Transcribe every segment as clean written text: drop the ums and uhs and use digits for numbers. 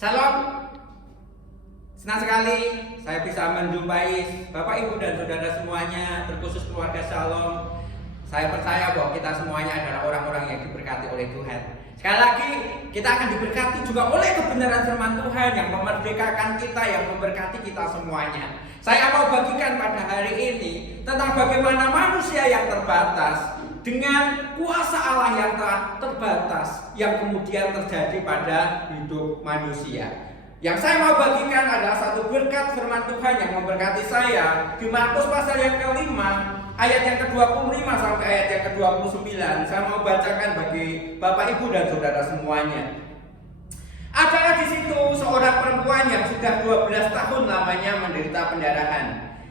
Salam, senang sekali saya bisa menjumpai Bapak Ibu dan Saudara semuanya, terkhusus keluarga Shalom. Saya percaya bahwa kita semuanya adalah orang-orang yang diberkati oleh Tuhan. Sekali lagi, kita akan diberkati juga oleh kebenaran firman Tuhan yang memerdekakan kita, yang memberkati kita semuanya. Saya mau bagikan pada hari ini tentang bagaimana manusia yang terbatas dengan kuasa Allah yang terbatas yang kemudian terjadi pada hidup manusia. Yang saya mau bagikan adalah satu berkat firman Tuhan yang memberkati saya di Markus pasal yang ke-5 ayat yang ke-25 sampai ayat yang ke-29. Saya mau bacakan bagi Bapak Ibu dan Saudara semuanya. Adalah di situ seorang perempuan yang sudah 12 tahun lamanya menderita pendarahan.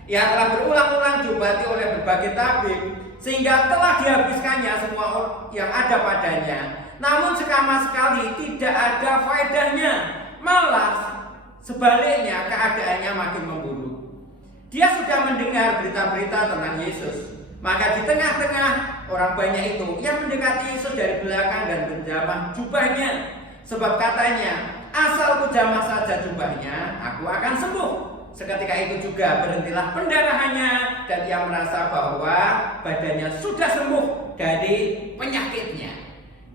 Ia telah berulang-ulang diobati oleh berbagai tabib sehingga telah dihabiskannya semua yang ada padanya. Namun sama sekali tidak ada faedahnya. Malah sebaliknya keadaannya makin memburuk. Dia sudah mendengar berita-berita tentang Yesus. Maka di tengah-tengah orang banyak itu, ia mendekati Yesus dari belakang dan menjamah jubahnya. Sebab katanya, asal ku jamah saja jubahnya, aku akan sembuh. Seketika itu juga berhentilah pendarahannya dan ia merasa bahwa badannya sudah sembuh dari penyakitnya.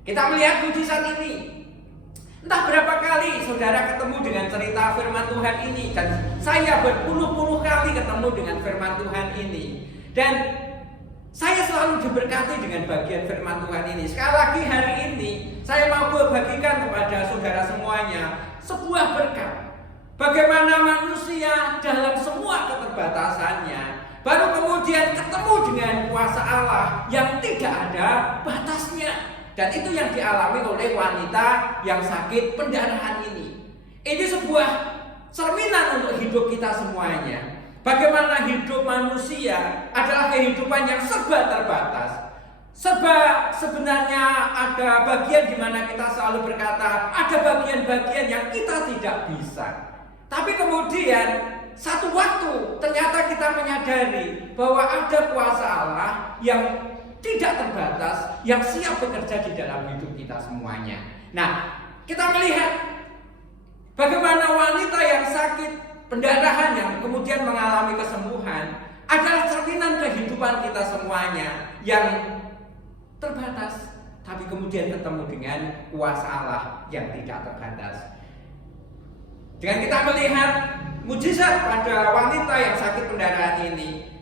Kita melihat mujizat ini. Entah berapa kali saudara ketemu dengan cerita firman Tuhan ini, dan saya berpuluh-puluh kali ketemu dengan firman Tuhan ini, dan saya selalu diberkati dengan bagian firman Tuhan ini. Sekali lagi hari ini saya mau bagikan kepada saudara semuanya sebuah berkat. Bagaimana manusia dalam semua keterbatasannya baru kemudian ketemu dengan kuasa Allah yang tidak ada batasnya. Dan itu yang dialami oleh wanita yang sakit pendarahan ini. Ini sebuah cerminan untuk hidup kita semuanya. Bagaimana hidup manusia adalah kehidupan yang serba terbatas. Sebenarnya ada bagian di mana kita selalu berkata, ada bagian-bagian yang kita tidak bisa. Tapi kemudian satu waktu ternyata kita menyadari bahwa ada kuasa Allah yang tidak terbatas, yang siap bekerja di dalam hidup kita semuanya. Nah, kita melihat bagaimana wanita yang sakit pendarahan yang kemudian mengalami kesembuhan adalah cerminan kehidupan kita semuanya yang terbatas, tapi kemudian ketemu dengan kuasa Allah yang tidak terbatas. Dengan kita melihat mujizat pada wanita yang sakit pendarahan ini,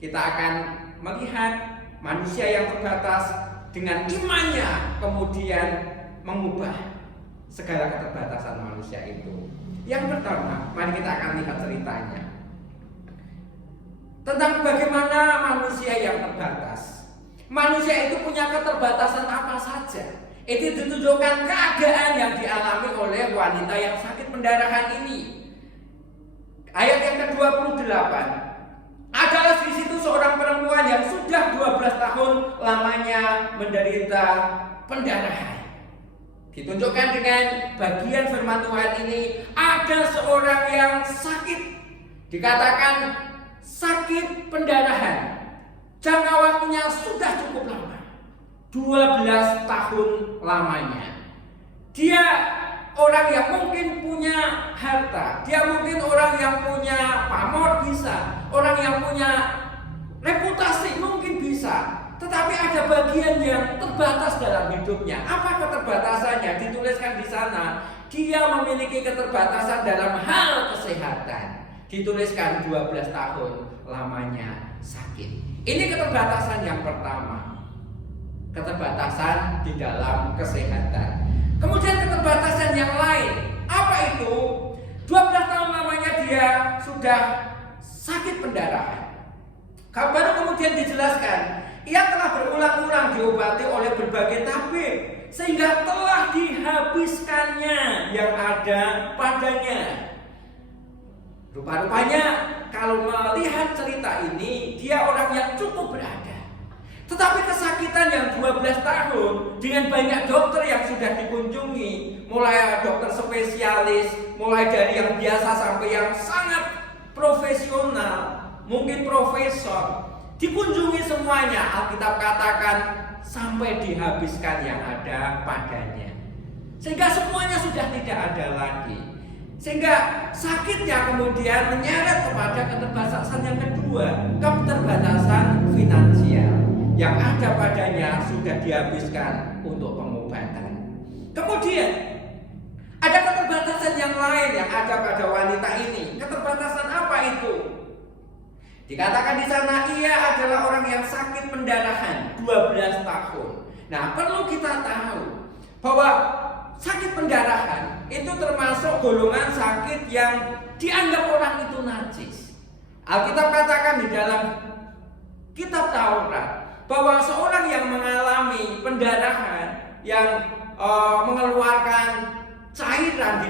kita akan melihat manusia yang terbatas dengan imannya kemudian mengubah segala keterbatasan manusia itu. Yang pertama, mari kita akan lihat ceritanya tentang bagaimana manusia yang terbatas. Manusia itu punya keterbatasan apa saja. Itu ditunjukkan keadaan yang dialami oleh wanita yang sakit pendarahan ini. Ayat yang ke-28. Adalah di situ seorang perempuan yang sudah 12 tahun lamanya menderita pendarahan. Ditunjukkan dengan bagian firman Tuhan ini, ada seorang yang sakit. Dikatakan sakit pendarahan. Jangka waktunya sudah cukup lama. 12 tahun lamanya. Dia orang yang mungkin punya harta, dia mungkin orang yang punya pamor bisa, orang yang punya reputasi mungkin bisa, tetapi ada bagian yang terbatas dalam hidupnya. Apa keterbatasannya? Dituliskan di sana, dia memiliki keterbatasan dalam hal kesehatan. Dituliskan 12 tahun lamanya sakit. Ini keterbatasan yang pertama. Keterbatasan di dalam kesehatan. Kemudian keterbatasan yang lain, apa itu? 12 tahun lamanya dia sudah sakit pendarahan. Baru kemudian dijelaskan, ia telah berulang-ulang diobati oleh berbagai tabib sehingga telah dihabiskannya yang ada padanya. Rupa-rupanya kalau melihat cerita ini, dia orang yang cukup berada. Tetapi kesakitan yang 12 tahun dengan banyak dokter yang sudah dikunjungi, mulai dokter spesialis, mulai dari yang biasa sampai yang sangat profesional, mungkin profesor, dikunjungi semuanya. Alkitab katakan sampai dihabiskan yang ada padanya. sehingga semuanya sudah tidak ada lagi. Sehingga sakitnya kemudian menyeret kepada keterbatasan yang kedua, keterbatasan finansial yang ada padanya sudah dihabiskan untuk pengobatan. Kemudian ada keterbatasan yang lain yang ada pada wanita ini. Keterbatasan apa itu? Dikatakan di sana ia adalah orang yang sakit pendarahan 12 tahun. Nah, perlu kita tahu bahwa sakit pendarahan itu termasuk golongan sakit yang dianggap orang itu najis. Alkitab katakan di dalam kitab Taurat bahwa seorang yang mengalami pendarahan yang mengeluarkan cairan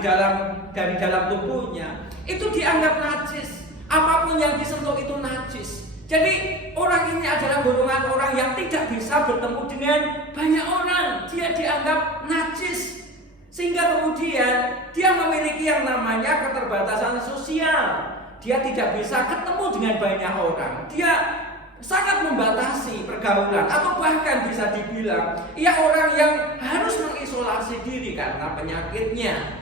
dari dalam tubuhnya itu dianggap najis. Apapun yang disentuh itu najis. Jadi orang ini adalah golongan orang yang tidak bisa bertemu dengan banyak orang. Dia dianggap najis. Sehingga kemudian dia memiliki yang namanya keterbatasan sosial. Dia tidak bisa ketemu dengan banyak orang. Dia sangat membatasi pergaulan, atau bahkan bisa dibilang ia orang yang harus mengisolasi diri karena penyakitnya.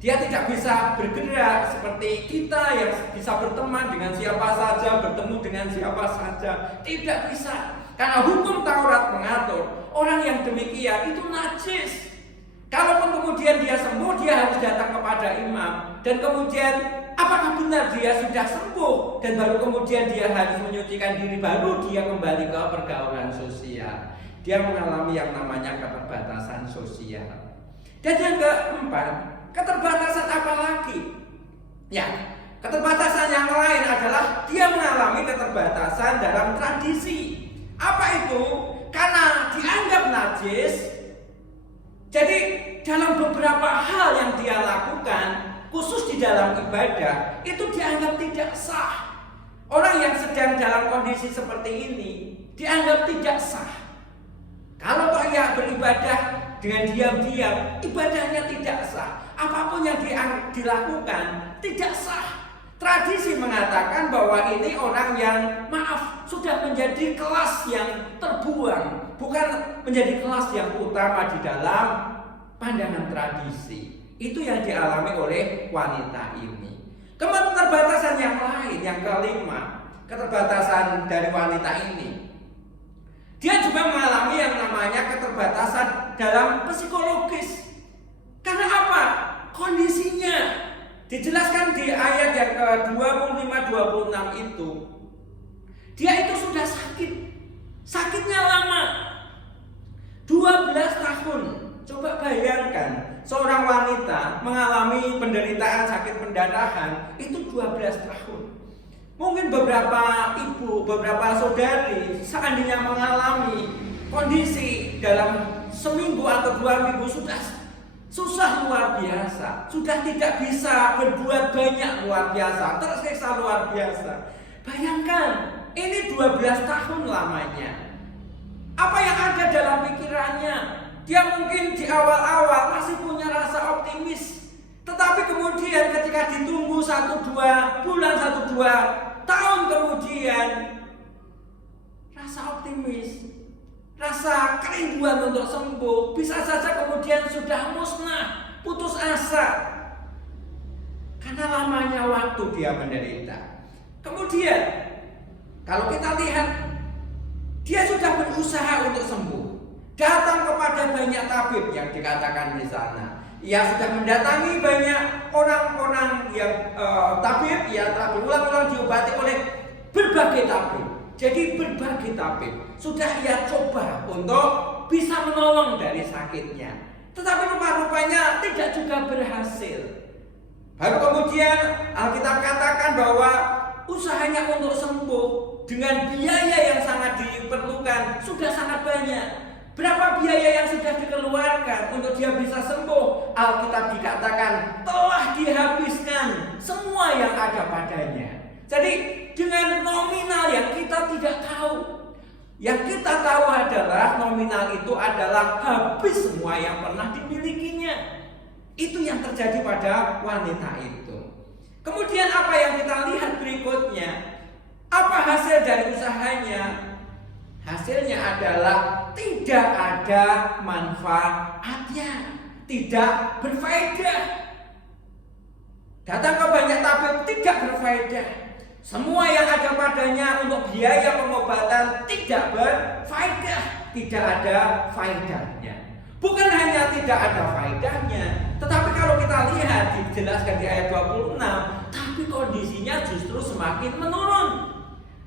Dia tidak bisa bergerak seperti kita yang bisa berteman dengan siapa saja, bertemu dengan siapa saja. Tidak bisa, karena hukum Taurat mengatur orang yang demikian itu najis. Kalaupun kemudian dia sembuh, dia harus datang kepada imam, dan kemudian apakah benar dia sudah sembuh, dan baru kemudian dia harus menyucikan diri, baru dia kembali ke pergaulan sosial. Dia mengalami yang namanya keterbatasan sosial. Dan yang keempat, keterbatasan apa lagi? Ya, keterbatasan yang lain adalah dia mengalami keterbatasan dalam tradisi. Apa itu? Karena dianggap najis, jadi dalam beberapa hal yang dia lakukan, khusus di dalam ibadah, itu dianggap tidak sah. Orang yang sedang dalam kondisi seperti ini dianggap tidak sah. Kalau ia beribadah dengan diam-diam, ibadahnya tidak sah. Apapun yang dilakukan tidak sah. Tradisi mengatakan bahwa ini orang yang sudah menjadi kelas yang terbuang, bukan menjadi kelas yang utama di dalam pandangan tradisi. Itu yang dialami oleh wanita ini. Keterbatasan yang lain, yang kelima, keterbatasan dari wanita ini, dia juga mengalami yang namanya keterbatasan dalam psikologis. Karena apa? Kondisinya dijelaskan di ayat yang ke-25-26 itu. Dia itu sudah sakit. Sakitnya lama. 12 tahun. Coba bayangkan, seorang wanita mengalami penderitaan sakit pendarahan itu 12 tahun. Mungkin beberapa ibu, beberapa saudari seandainya mengalami kondisi dalam seminggu atau 2 minggu sudah susah luar biasa, sudah tidak bisa berbuat banyak luar biasa, tersiksa luar biasa. Bayangkan, ini 12 tahun lamanya. Apa yang ada dalam pikirannya? Dia mungkin di awal-awal masih punya rasa optimis, tetapi kemudian ketika ditunggu 1-2 bulan, 1-2 tahun kemudian, rasa optimis, rasa kerinduan untuk sembuh bisa saja kemudian sudah musnah, putus asa, karena lamanya waktu dia menderita. Kemudian kalau kita lihat, dia sudah berusaha untuk sembuh, datang kepada banyak tabib yang dikatakan di sana. Ia sudah mendatangi banyak orang-orang yang tabib, ia telah berulang-ulang diobati oleh berbagai tabib. Jadi berbagai tabib sudah ia coba untuk bisa menolong dari sakitnya, tetapi rupa-rupanya tidak juga berhasil. Baru kemudian Alkitab katakan bahwa usahanya untuk sembuh dengan biaya yang sangat diperlukan sudah sangat banyak. Berapa biaya yang sudah dikeluarkan untuk dia bisa sembuh? Alkitab dikatakan telah dihabiskan semua yang ada padanya. Jadi dengan nominal yang kita tidak tahu, yang kita tahu adalah nominal itu adalah habis semua yang pernah dimilikinya. Itu yang terjadi pada wanita itu. Kemudian apa yang kita lihat berikutnya? Apa hasil dari usahanya? Hasilnya adalah tidak ada manfaatnya. tidak berfaedah. Datang ke banyak tabib tidak berfaedah. Semua yang ada padanya untuk biaya pengobatan tidak berfaedah, tidak ada faedahnya. Bukan hanya tidak ada faedahnya, tetapi kalau kita lihat dijelaskan di ayat 26, tapi kondisinya justru semakin menurun.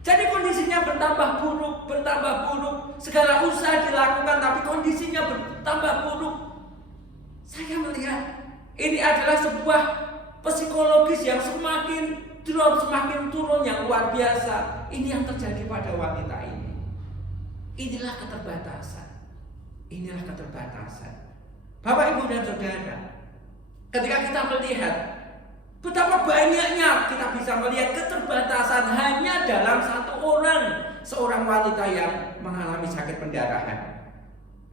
Jadi kondisinya bertambah buruk, bertambah buruk. Segala usaha dilakukan tapi kondisinya bertambah buruk. Saya melihat ini adalah sebuah psikologis yang semakin drop, semakin turun yang luar biasa. Ini yang terjadi pada wanita ini. Inilah keterbatasan. Inilah keterbatasan. Bapak, Ibu, dan Saudara, ketika kita melihat betapa banyaknya kita bisa melihat keterbatasan hanya dalam satu orang, seorang wanita yang mengalami sakit pendarahan.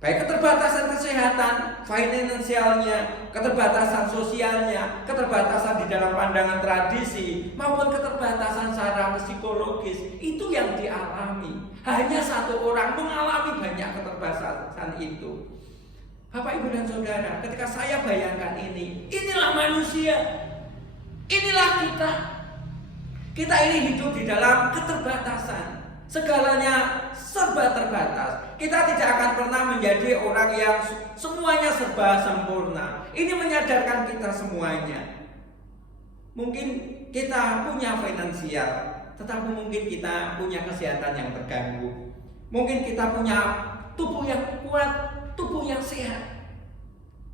Baik keterbatasan kesehatan, finansialnya, keterbatasan sosialnya, keterbatasan di dalam pandangan tradisi, maupun keterbatasan secara psikologis, itu yang dialami. Hanya satu orang mengalami banyak keterbatasan itu. Bapak, Ibu, dan Saudara, ketika saya bayangkan ini, inilah manusia, inilah kita. Kita ini hidup di dalam keterbatasan. Segalanya serba terbatas. Kita tidak akan pernah menjadi orang yang semuanya serba sempurna. Ini menyadarkan kita semuanya. Mungkin kita punya finansial, tetapi mungkin kita punya kesehatan yang terganggu. Mungkin kita punya tubuh yang kuat, tubuh yang sehat,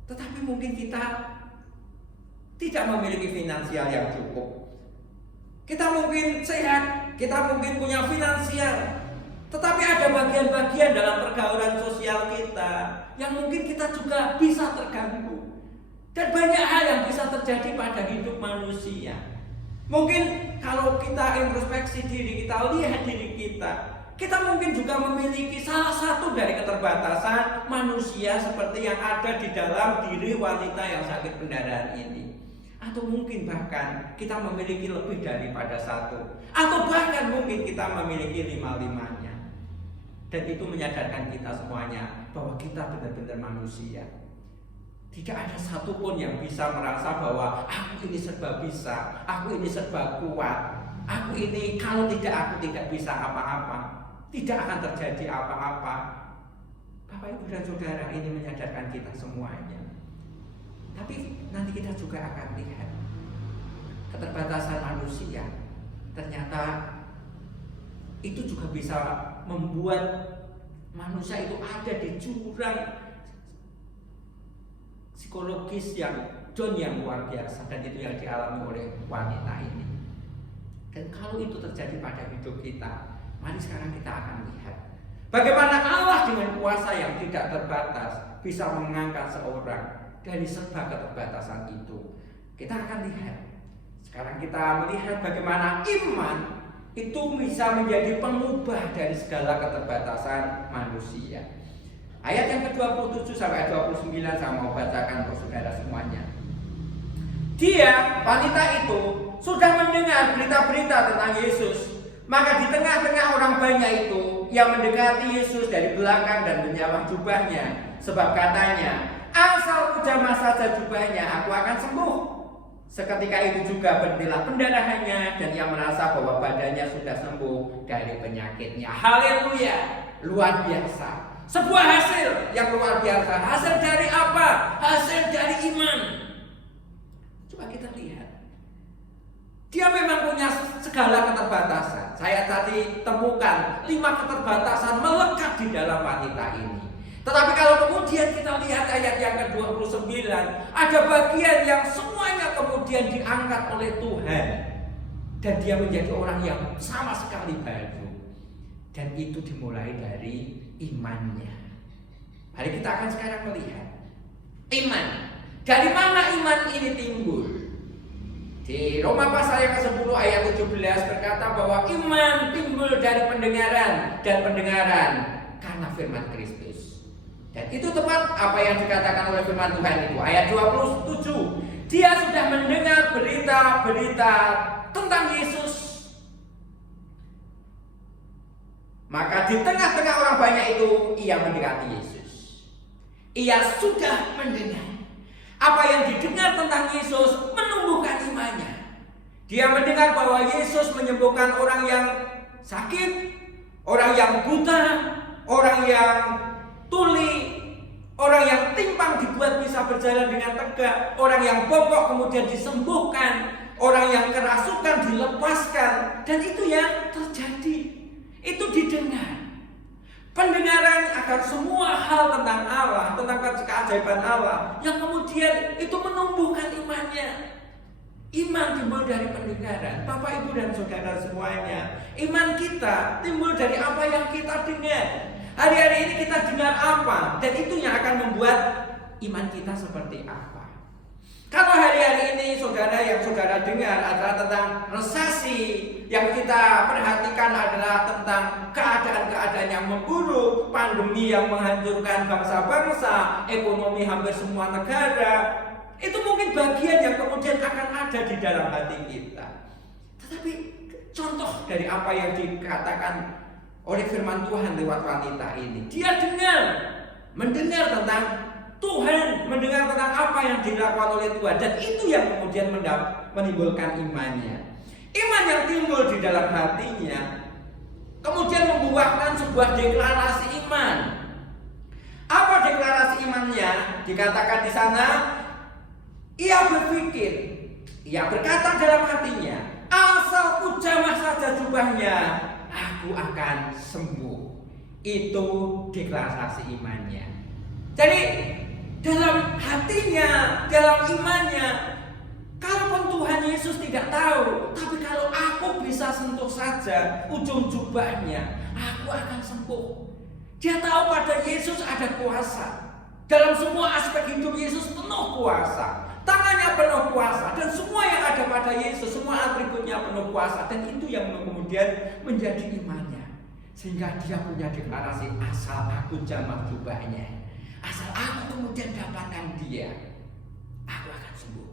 tetapi mungkin kita tidak memiliki finansial yang cukup. Kita mungkin sehat, kita mungkin punya finansial, tetapi ada bagian-bagian dalam pergaulan sosial kita yang mungkin kita juga bisa terganggu. Dan banyak hal yang bisa terjadi pada hidup manusia. Mungkin kalau kita introspeksi diri, kita lihat diri kita mungkin juga memiliki salah satu dari keterbatasan manusia seperti yang ada di dalam diri wanita yang sakit pendarahan ini. Atau mungkin bahkan kita memiliki lebih daripada satu, atau bahkan mungkin kita memiliki lima-limanya. Dan itu menyadarkan kita semuanya bahwa kita benar-benar manusia. Tidak ada satupun yang bisa merasa bahwa aku ini serba bisa, aku ini serba kuat, aku ini kalau tidak aku tidak bisa apa-apa, tidak akan terjadi apa-apa. Bapak, Ibu, dan Saudara, ini menyadarkan kita semuanya. Tapi nanti kita juga akan lihat keterbatasan manusia ternyata itu juga bisa membuat manusia itu ada di jurang psikologis yang luar biasa, dan itu yang dialami oleh wanita ini. Dan kalau itu terjadi pada hidup kita, mari sekarang kita akan lihat bagaimana Allah dengan kuasa yang tidak terbatas bisa mengangkat seorang dari serba keterbatasan itu. Kita akan lihat. Sekarang kita melihat bagaimana iman itu bisa menjadi pengubah dari segala keterbatasan manusia. Ayat yang ke-27 sampai 29 saya mau bacakan untuk saudara semuanya. Dia, wanita itu, sudah mendengar berita-berita tentang Yesus. Maka di tengah-tengah orang banyak itu, ia mendekati Yesus dari belakang dan menyamar jubahnya. Sebab katanya, asal ku jamah saja jubahnya, aku akan sembuh. Seketika itu juga berhentilah pendarahannya, dan ia merasa bahwa badannya sudah sembuh dari penyakitnya. Haleluya, luar biasa. Sebuah hasil yang luar biasa. Hasil dari apa? Hasil dari iman. Coba kita lihat. Dia memang punya segala keterbatasan. Saya tadi temukan 5 keterbatasan melekat di dalam wanita ini. Tetapi kalau kemudian kita lihat ayat yang ke-29, ada bagian yang semuanya kemudian diangkat oleh Tuhan. Dan dia menjadi orang yang sama sekali baru. Dan itu dimulai dari imannya. Mari kita akan sekarang melihat iman. Dari mana iman ini timbul? Di Roma pasal yang ke-10 ayat 17 berkata bahwa iman timbul dari pendengaran, dan pendengaran karena firman Kristus. Dan itu tepat apa yang dikatakan oleh firman Tuhan itu. Ayat 27, dia sudah mendengar berita-berita tentang Yesus. Maka di tengah-tengah orang banyak itu ia mendekati Yesus. Ia sudah mendengar. Apa yang didengar tentang Yesus menumbuhkan imannya. Dia mendengar bahwa Yesus menyembuhkan orang yang sakit, orang yang buta, orang yang tuli, orang yang timpang dibuat bisa berjalan dengan tegak, orang yang bongkok kemudian disembuhkan, orang yang kerasukan dilepaskan, dan itu yang terjadi. Itu didengar. Pendengaran akan semua hal tentang Allah, tentang keajaiban Allah, yang kemudian itu menumbuhkan imannya. Iman timbul dari pendengaran. Bapak, Ibu, dan saudara semuanya, iman kita timbul dari apa yang kita dengar. Hari-hari ini kita dengar apa, dan itu yang akan membuat iman kita seperti apa. Kalau hari-hari ini saudara yang saudara dengar adalah tentang resesi, yang kita perhatikan adalah tentang keadaan-keadaan yang memburuk, pandemi yang menghancurkan bangsa-bangsa, ekonomi hampir semua negara, itu mungkin bagian yang kemudian akan ada di dalam hati kita. Tetapi contoh dari apa yang dikatakan oleh firman Tuhan lewat wanita ini, dia mendengar tentang Tuhan, mendengar tentang apa yang dilakukan oleh Tuhan, dan itu yang kemudian menimbulkan imannya. Iman yang timbul di dalam hatinya kemudian membuahkan sebuah deklarasi iman. Apa deklarasi imannya? Dikatakan di sana, ia berpikir, ia berkata dalam hatinya, asal ku jamah saja jubahnya, aku akan sembuh. Itu deklarasi imannya. Jadi dalam hatinya, dalam imannya, kalaupun Tuhan Yesus tidak tahu, tapi kalau aku bisa sentuh saja ujung jubahnya, aku akan sembuh. Dia tahu pada Yesus ada kuasa. Dalam semua aspek hidup Yesus penuh kuasa. Tangannya penuh kuasa, dan semua yang ada pada Yesus, semua atributnya penuh kuasa, dan itu yang kemudian menjadi imannya. Sehingga dia punya deklarasi, asal aku jamah jubahnya, asal aku kemudian dapatkan dia, aku akan sembuh.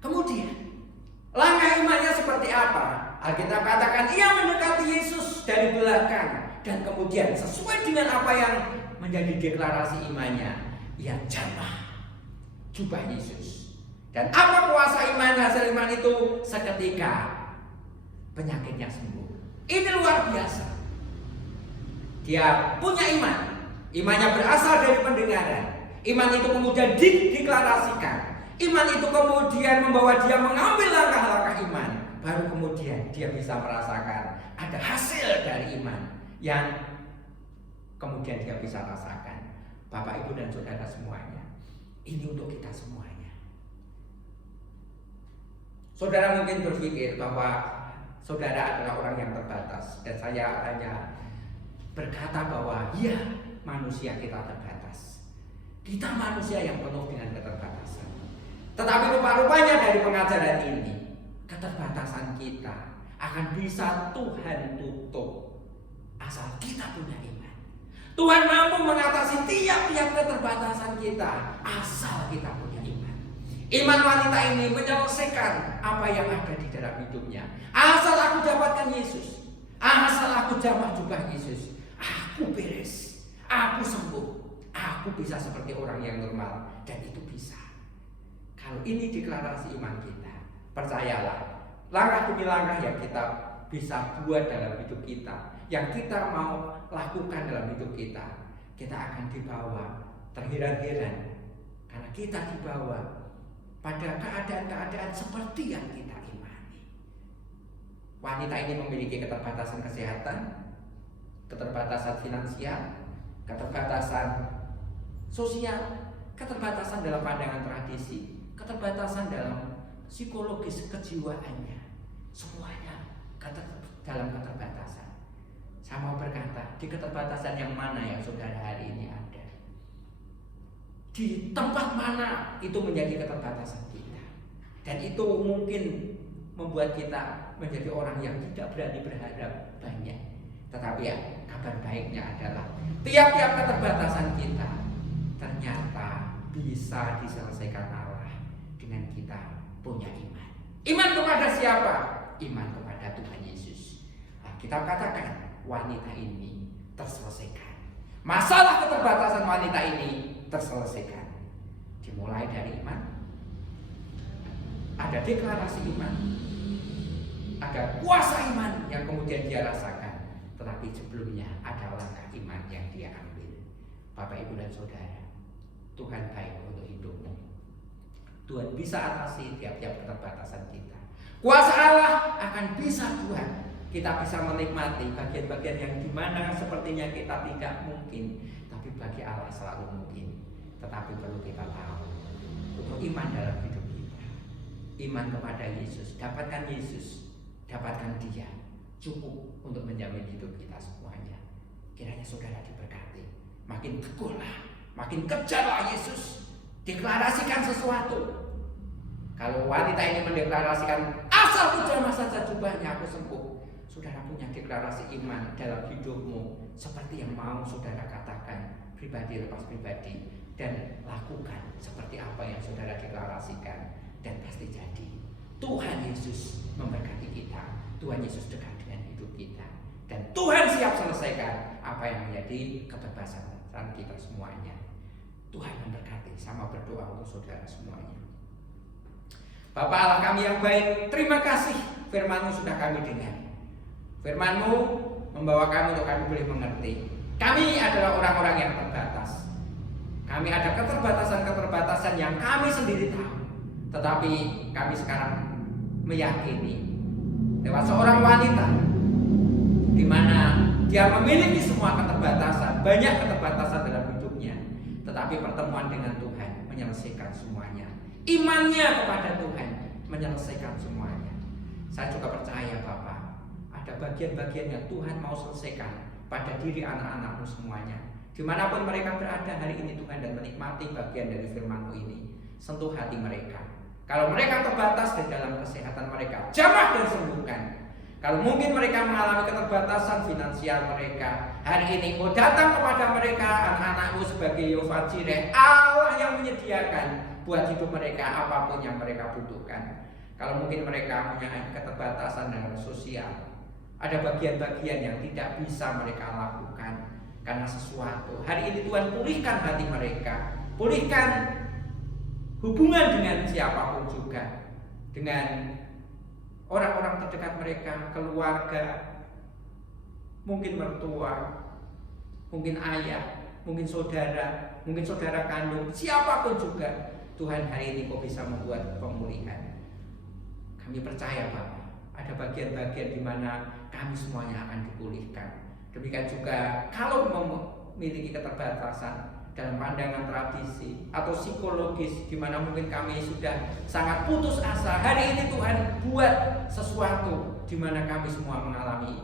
Kemudian langkah imannya seperti apa? Alkitab katakan ia mendekati Yesus dari belakang, dan kemudian sesuai dengan apa yang menjadi deklarasi imannya, ia jamah jubah Yesus. Dan apa kuasa iman, hasil iman itu? Seketika penyakitnya sembuh. Ini luar biasa. Dia punya iman. Imannya berasal dari pendengaran. Iman itu kemudian dideklarasikan. Iman itu kemudian membawa dia mengambil langkah-langkah iman. Baru kemudian dia bisa merasakan ada hasil dari iman yang kemudian dia bisa rasakan. Bapak, Ibu, dan saudara semuanya, ini untuk kita semuanya. Saudara mungkin berpikir bahwa saudara adalah orang yang terbatas, dan saya hanya berkata bahwa ya, manusia kita terbatas. Kita manusia yang penuh dengan keterbatasan. Tetapi rupa-rupanya dari pengajaran ini, keterbatasan kita akan bisa Tuhan tutup asal kita punya iman. Tuhan mampu mengatasi tiap-tiap keterbatasan kita asal kita punya iman. Iman wanita ini menyelesaikan apa yang ada di dalam hidupnya. Asal aku dapatkan Yesus, asal aku jamah jubah Yesus, aku beres, aku sembuh, aku bisa seperti orang yang normal, dan itu bisa. Kalau ini deklarasi iman kita, percayalah, langkah demi langkah yang kita bisa buat dalam hidup kita, yang kita mau lakukan dalam hidup kita, kita akan dibawa terheran-heran karena kita dibawa pada keadaan-keadaan seperti yang kita imani. Wanita ini memiliki keterbatasan kesehatan, keterbatasan finansial, keterbatasan sosial, keterbatasan dalam pandangan tradisi, keterbatasan dalam psikologis kejiwaannya, semuanya dalam keterbatasan. Saya mau berkata, di keterbatasan yang mana yang saudara hari ini ada? Di tempat mana itu menjadi keterbatasan kita? Dan itu mungkin membuat kita menjadi orang yang tidak berani berharap banyak. Tetapi ya, kabar baiknya adalah tiap-tiap keterbatasan kita ternyata bisa diselesaikan Allah dengan kita punya iman. Iman kepada siapa? Iman kepada Tuhan Yesus. Nah, kita katakan wanita ini terselesaikan. Masalah keterbatasan wanita ini terselesaikan di Dimulai dari iman. Ada deklarasi iman. Ada kuasa iman yang kemudian dia rasakan. Tetapi sebelumnya ada langkah iman yang dia ambil. Bapak, Ibu, dan Saudara, Tuhan baik untuk hidupmu. Tuhan bisa atasi tiap-tiap keterbatasan kita. Kuasa Allah akan bisa Tuhan. Kita bisa menikmati bagian-bagian yang dimana sepertinya kita tidak mungkin, tapi bagi Allah selalu mungkin. Tetapi perlu kita tahu, untuk iman dalam hidup kita, iman kepada Yesus, dapatkan Yesus, dapatkan Dia, cukup untuk menjamin hidup kita semuanya. Kiranya saudara diberkati. Makin teguhlah, makin kejarlah Yesus. Deklarasikan sesuatu. Kalau wanita ini mendeklarasikan, asal ku jamah saja jubahnya aku sembuh. Saudara punya deklarasi iman dalam hidupmu, seperti yang mau saudara katakan, pribadi lepas pribadi, dan lakukan seperti apa yang saudara deklarasikan, dan pasti jadi. Tuhan Yesus memberkati kita. Tuhan Yesus dekat dengan hidup kita, dan Tuhan siap selesaikan apa yang menjadi kebebasan kita semuanya. Tuhan memberkati. Sama berdoa untuk saudara semuanya. Bapa Allah kami yang baik, terima kasih firman-Mu sudah kami dengar. Firman-Mu membawa kami untuk kami boleh mengerti. Kami adalah orang-orang yang terbatas. Kami ada keterbatasan-keterbatasan yang kami sendiri tahu. Tetapi kami sekarang meyakini lewat seorang wanita di mana dia memiliki semua keterbatasan, banyak keterbatasan dalam hidupnya. Tetapi pertemuan dengan Tuhan menyelesaikan semuanya. Imannya kepada Tuhan menyelesaikan semuanya. Saya juga percaya Bapak, ada bagian-bagian yang Tuhan mau selesaikan pada diri anak-anak-Mu semuanya. Dimanapun mereka berada hari ini Tuhan, dan menikmati bagian dari firman-Mu ini, sentuh hati mereka. Kalau mereka terbatas di dalam kesehatan mereka, jamah dan sembuhkan. Kalau mungkin mereka mengalami keterbatasan finansial mereka, hari ini mau datang kepada mereka, anak-anak-Mu sebagai Yehova Jireh, Allah yang menyediakan buat hidup mereka apapun yang mereka butuhkan. Kalau mungkin mereka punya keterbatasan dalam sosial, ada bagian-bagian yang tidak bisa mereka lakukan karena sesuatu. Hari ini Tuhan pulihkan hati mereka, pulihkan hubungan dengan siapapun juga, dengan orang-orang terdekat mereka, keluarga, mungkin mertua, mungkin ayah, mungkin saudara kandung, siapapun juga. Tuhan hari ini Kau bisa membuat pemulihan. Kami percaya Bapak, ada bagian-bagian di mana kami semuanya akan dipulihkan. Demikian juga kalau memiliki keterbatasan dalam pandangan tradisi atau psikologis, di mana mungkin kami sudah sangat putus asa, hari ini Tuhan buat sesuatu di mana kami semua mengalami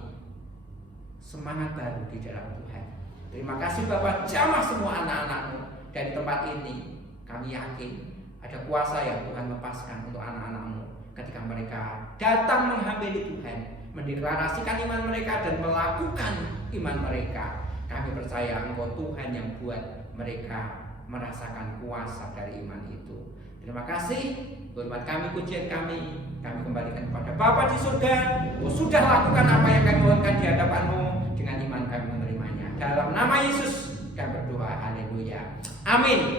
semangat baru di dalam Tuhan. Terima kasih Bapak, jamah semua anak-anak-Mu dari tempat ini. Kami yakin ada kuasa yang Tuhan lepaskan untuk anak-anak-Mu ketika mereka datang menghampiri Tuhan, mendeklarasikan iman mereka dan melakukan iman mereka. Kami percaya Engkau Tuhan yang buat mereka merasakan kuasa dari iman itu. Terima kasih. Hormat kami, pujian kami kembalikan kepada Bapa di surga. Engkau sudah lakukan apa yang kami mohonkan di hadapan-Mu. Dengan iman kami menerimanya. Dalam nama Yesus kami berdoa. Haleluya. Amin.